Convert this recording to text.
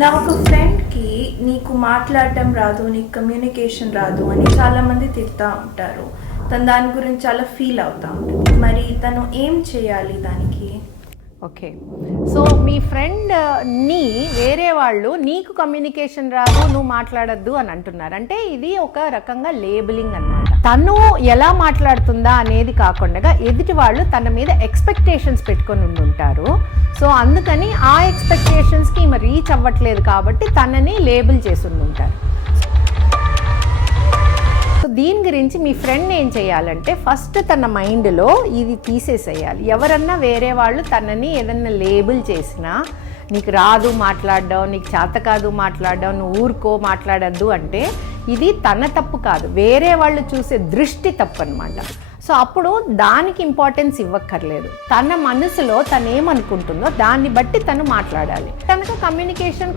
నా ఒక ఫ్రెండ్కి నీకు మాట్లాడటం రాదు, నీకు కమ్యూనికేషన్ రాదు అని చాలామంది తిడుతూ ఉంటారు. తను దాని గురించి చాలా ఫీల్ అవుతూ ఉంటుంది. మరి తను ఏం చేయాలి దానికి? ఓకే, సో మీ ఫ్రెండ్ని వేరే వాళ్ళు నీకు కమ్యూనికేషన్ రాదు, నువ్వు మాట్లాడద్దు అని అంటున్నారు. అంటే ఇది ఒక రకంగా లేబులింగ్ అన్నమాట. తను ఎలా మాట్లాడుతుందా అనేది కాకుండా ఎదుటి వాళ్ళు తన మీద ఎక్స్పెక్టేషన్స్ పెట్టుకొని ఉండుంటారు. సో అందుకని ఆ ఎక్స్పెక్టేషన్స్కి ఈమె రీచ్ అవ్వట్లేదు కాబట్టి తనని లేబుల్ చేసి ఉండుంటారు. సో దీని గురించి మీ ఫ్రెండ్ ఏం చేయాలంటే ఫస్ట్ తన మైండ్లో ఇది తీసేసేయాలి. ఎవరన్నా వేరే వాళ్ళు తనని ఏదన్నా లేబుల్ చేసినా, నీకు రాదు మాట్లాడడం, నీకు చేత కాదు మాట్లాడడం, నువ్వు ఊరుకో మాట్లాడద్దు అంటే ఇది తన తప్పు కాదు, వేరే వాళ్ళు చూసే దృష్టి తప్పు అనమాట. సో అప్పుడు దానికి ఇంపార్టెన్స్ ఇవ్వక్కర్లేదు. తన మనసులో తను ఏమనుకుంటుందో దాన్ని బట్టి తను మాట్లాడాలి. తనకు కమ్యూనికేషన్